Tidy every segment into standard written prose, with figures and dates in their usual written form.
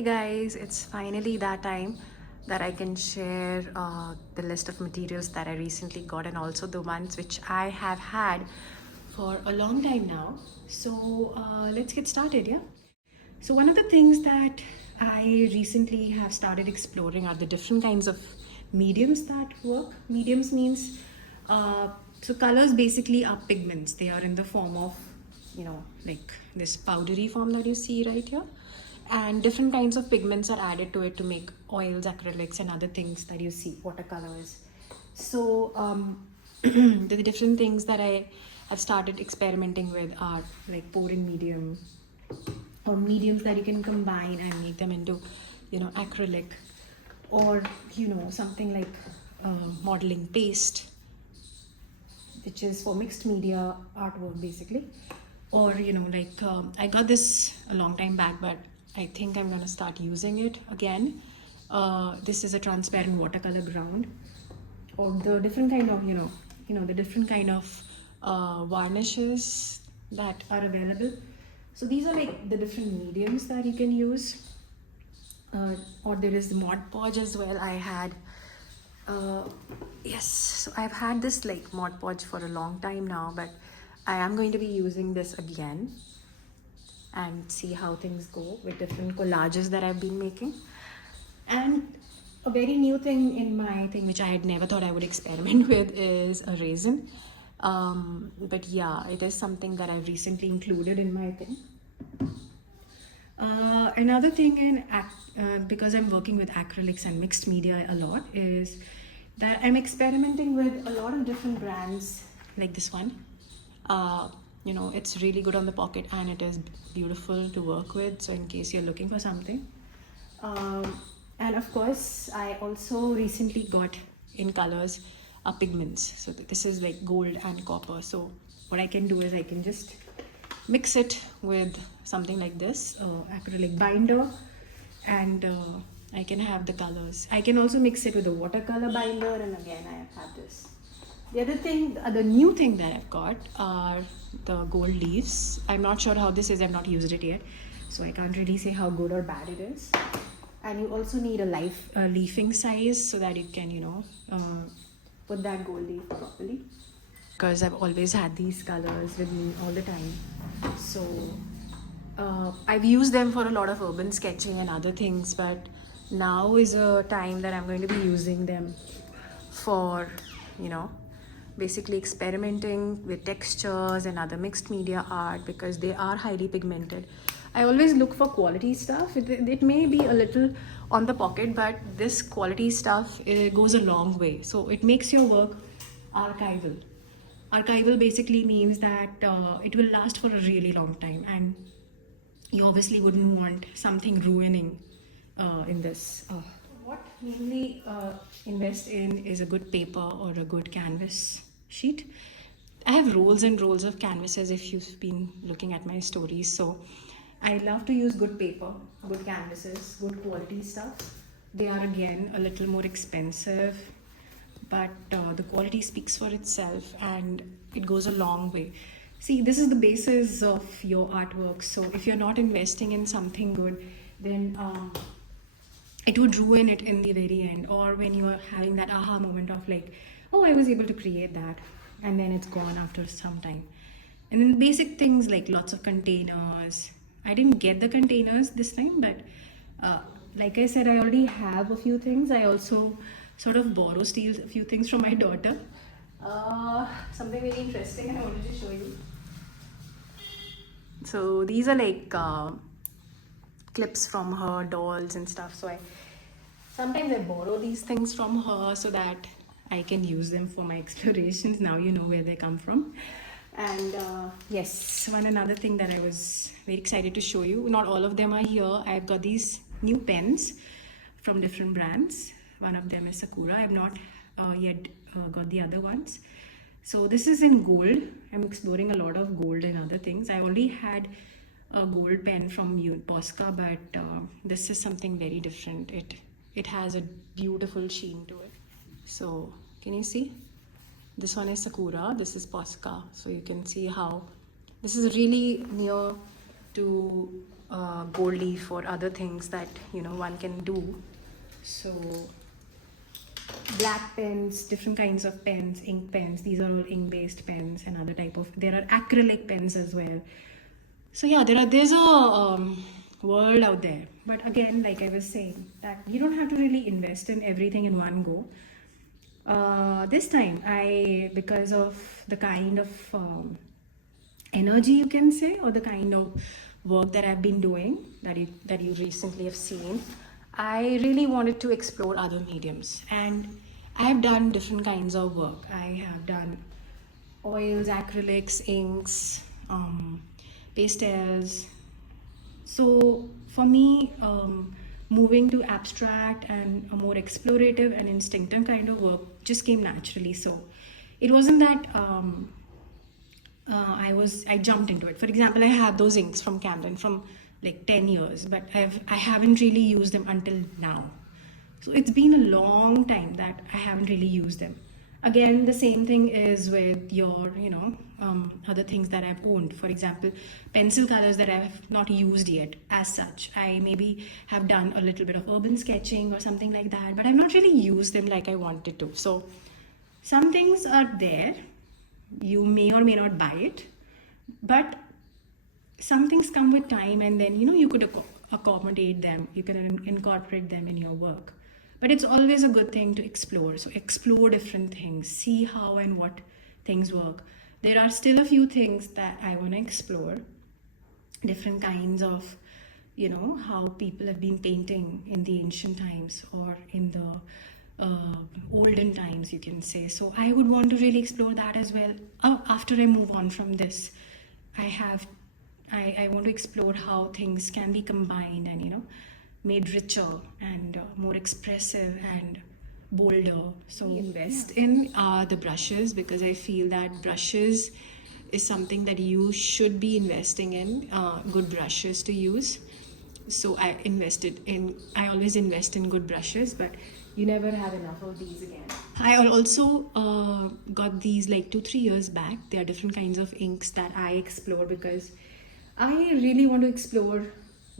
Hey guys, it's finally that time that I can share the list of materials that I recently got and also the ones which I have had for a long time now. So let's get started, yeah? So one of the things that I recently have started exploring are the different kinds of mediums that work. Mediums means, so colors basically are pigments. They are in the form of, like this powdery form that you see right here. And different kinds of pigments are added to it to make oils, acrylics, and other things that you see, watercolors. So the different things that I have started experimenting with are like pouring medium, or mediums that you can combine and make them into, acrylic, or something like modeling paste, which is for mixed media artwork basically. Or I got this a long time back, but I think I'm gonna start using it again. This is a transparent watercolor ground, or the different kind of the different kind of varnishes that are available. So these are like the different mediums that you can use. Or there is the Mod Podge as well. I had yes, so I've had this like Mod Podge for a long time now, but I am going to be using this again and see how things go with different collages that I've been making. And a very new thing in my thing, which I had never thought I would experiment with, is a resin. But yeah, it is something that I've recently included in my thing. Another thing because I'm working with acrylics and mixed media a lot, is that I'm experimenting with a lot of different brands like this one. It's really good on the pocket and it is beautiful to work with, so in case you're looking for something. And of course, I also recently got in colors pigments. So this is like gold and copper. So what I can do is I can just mix it with something like this acrylic binder, and I can have the colors. I can also mix it with a watercolor binder, and again I have this. The other thing, the new thing that I've got are the gold leaves. I'm not sure how this is, I've not used it yet, so I can't really say how good or bad it is. And you also need a leafing size so that you can, put that gold leaf properly. Because I've always had these colors with me all the time. So I've used them for a lot of urban sketching and other things, but now is a time that I'm going to be using them for, basically experimenting with textures and other mixed media art, because they are highly pigmented. I always look for quality stuff. It may be a little on the pocket, but this quality stuff, it goes a long way. So it makes your work archival. Archival basically means that it will last for a really long time, and you obviously wouldn't want something ruining in this. What mainly invest in is a good paper or a good canvas sheet. I have rolls and rolls of canvases if you've been looking at my stories. So I love to use good paper, good canvases, good quality stuff. They are again a little more expensive, but the quality speaks for itself and it goes a long way. See, this is the basis of your artwork. So if you're not investing in something good, then it would ruin it in the very end, or when you are having that aha moment of like, oh, I was able to create that, and then it's gone after some time. And then basic things like lots of containers. I didn't get the containers this time, but like I said, I already have a few things. I also sort of steal a few things from my daughter. Something very interesting I wanted to show you. So these are like clips from her dolls and stuff. So sometimes I borrow these things from her so that I can use them for my explorations. Now you know where they come from. And yes, another thing that I was very excited to show you. Not all of them are here. I've got these new pens from different brands. One of them is Sakura. I've not yet got the other ones. So this is in gold. I'm exploring a lot of gold and other things. I already had a gold pen from Posca, but this is something very different. It has a beautiful sheen to it. So can you see? This one is Sakura, this is Posca. So you can see how this is really near to gold leaf or other things that one can do. So black pens, different kinds of pens, ink pens. These are all ink-based pens, and other type of. There are acrylic pens as well. So yeah, there's a world out there. But again, like I was saying, that you don't have to really invest in everything in one go. This time, because of the kind of energy, you can say, or the kind of work that I've been doing, that you recently have seen, I really wanted to explore other mediums. And I have done different kinds of work. I have done oils, acrylics, inks, pastels. So for me, moving to abstract and a more explorative and instinctive kind of work just came naturally. So it wasn't that I jumped into it. For example, I have those inks from Camden from like 10 years, but I haven't really used them until now. So it's been a long time that I haven't really used them. Again, the same thing is with your, other things that I've owned. For example, pencil colors that I have not used yet as such. I maybe have done a little bit of urban sketching or something like that, but I've not really used them like I wanted to. So some things are there. You may or may not buy it, but some things come with time, and then, you could accommodate them. You can incorporate them in your work. But it's always a good thing to explore. So explore different things, see how and what things work. There are still a few things that I want to explore. Different kinds of, how people have been painting in the ancient times or in the olden times, you can say. So I would want to really explore that as well. After I move on from this, I want to explore how things can be combined and, made richer and more expressive and bolder. So invest in the brushes, because I feel that brushes is something that you should be investing in, good brushes to use. So I always invest in good brushes, but you never have enough of these again. I also got these like 2-3 years back. There are different kinds of inks that I explore, because I really want to explore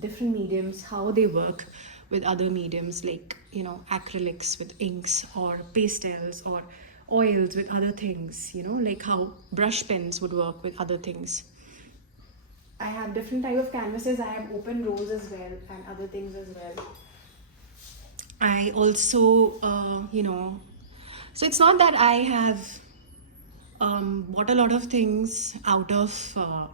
different mediums, how they work with other mediums, like acrylics with inks, or pastels, or oils with other things, like how brush pens would work with other things. I have different type of canvases. I have open rose as well, and other things as well. I also so it's not that I have bought a lot of things out of a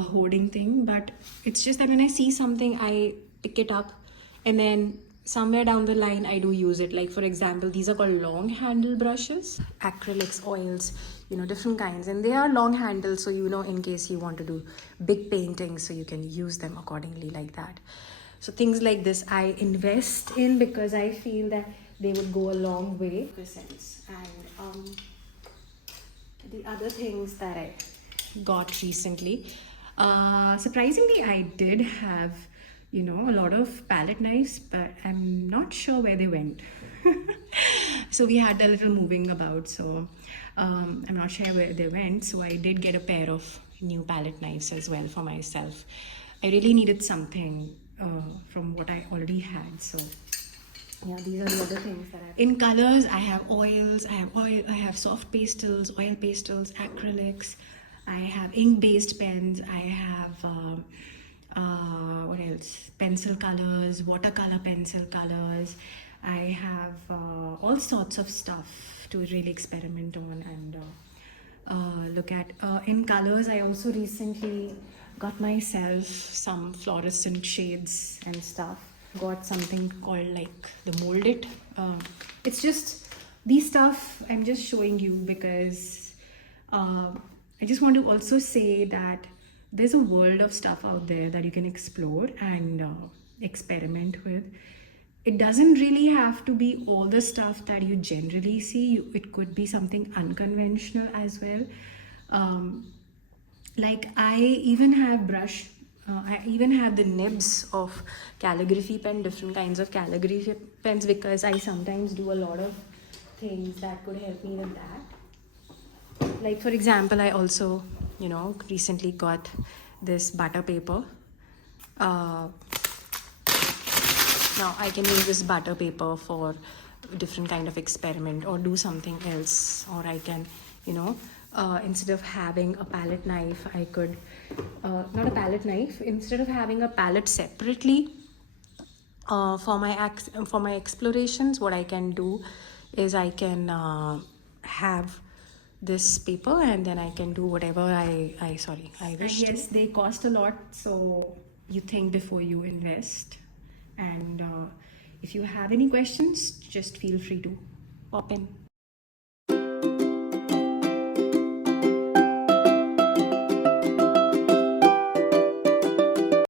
hoarding thing, but it's just that when I see something, I pick it up, and then somewhere down the line I do use it. Like, for example, these are called long handle brushes, acrylics, oils, different kinds, and they are long handled, so in case you want to do big paintings, so you can use them accordingly like that. So things like this I invest in, because I feel that they would go a long way in this sense. And the other things that I got recently, surprisingly, I did have a lot of palette knives, but I'm not sure where they went. So we had a little moving about, so I'm not sure where they went. So I did get a pair of new palette knives as well for myself. I really needed something from what I already had. So yeah, these are the other things that in colors, I have oils, I have soft pastels, oil pastels, acrylics, I have ink-based pens, I have what else? Pencil colors, watercolor pencil colors. I have all sorts of stuff to really experiment on and look at. In colors, I also recently got myself some fluorescent shades and stuff. Got something called like the Mold It. It's just these stuff I'm just showing you because I just want to also say that there's a world of stuff out there that you can explore and experiment with. It doesn't really have to be all the stuff that you generally see. It could be something unconventional as well. Like I even have the nibs of calligraphy pen, different kinds of calligraphy pens, because I sometimes do a lot of things that could help me with that. Like, for example, I also, recently got this butter paper. Now I can use this butter paper for different kind of experiment or do something else, or I can, instead of having a palette knife, I could not a palette knife, instead of having a palette separately for my explorations, what I can do is I can have this paper, and then I can do whatever I wish to. Yes, they cost a lot, so you think before you invest. And if you have any questions, just feel free to pop in.